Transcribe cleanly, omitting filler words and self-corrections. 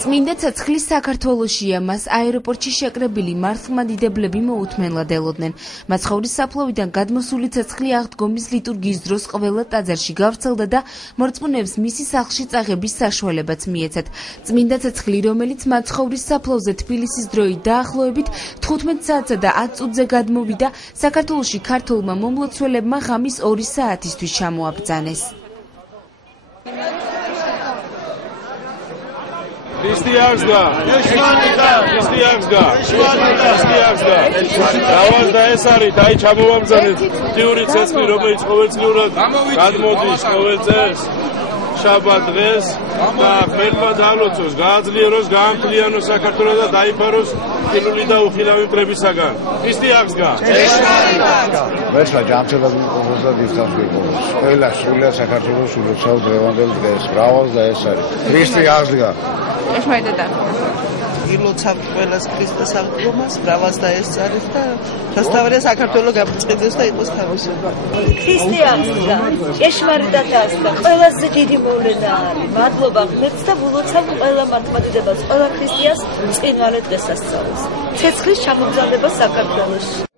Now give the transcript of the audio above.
წმინდა ცეცხლის საქართველოშია, მას აეროპორტში შეკრებილი მართლმადიდებლები მოუთმენლად ელოდნენ. მაცხოვრის საფლავიდან გადმოსული ცეცხლი აღდგომის ლიტურგიის დროს ყველა ტაძარში გავრცელდა და მორწმუნეებს მისი სახლში წაღების საშუალებაც მიეცათ. წმინდა ცეცხლი, რომელიც მაცხოვრის საფლავზე თბილისის დროით დაახლოებით 15 საათსა და 10 წუთზე გადმოვიდა, საქართველოში ქართველმა მომლოცველებმა ღამის 2 საათისთვის ჩამოაბრძანეს. Христианство! Რავაზდა ეს არის, აი ჩამოვამზადეთ თიური ცეცხლი, რომელიც ყოველწლიურად გადმოდის ყოველ წელს შაბათ დღეს და ღმერთმა დაალოცოს, გააძლიეროს, გაამთლიანოს საქართველო და დაიფაროს ხილული და უხილავი მტრებისაგან. ქრისტიანსგა! მერჩა ჯანმრთელობის ყოველდღიურად ისწავს ვიყოს. ყველა სულიერ საქართველოს ულოცავ დღევანდელ დღეს. რავაზდა ეს არის. ქრისტიანსგა! ილოცავთ ყველას ქრისტეს აღდგომას, რავაზდა ეს არის და დასტავარია საქართველო გაბწყდეს და იყოს თავისუფალი. ქრისტიანსგა, ჭეშმარიტად ასწავლა, ყველაზე დიდი მოვლენა არის. მადლობა ღმერთს და ულოცავ ყველა მართლმადიდებლს, ყველა ქრისტიანს წინვალე დღესასწაულს. ცეცხლის ჩამოგზავნება საქართველოში.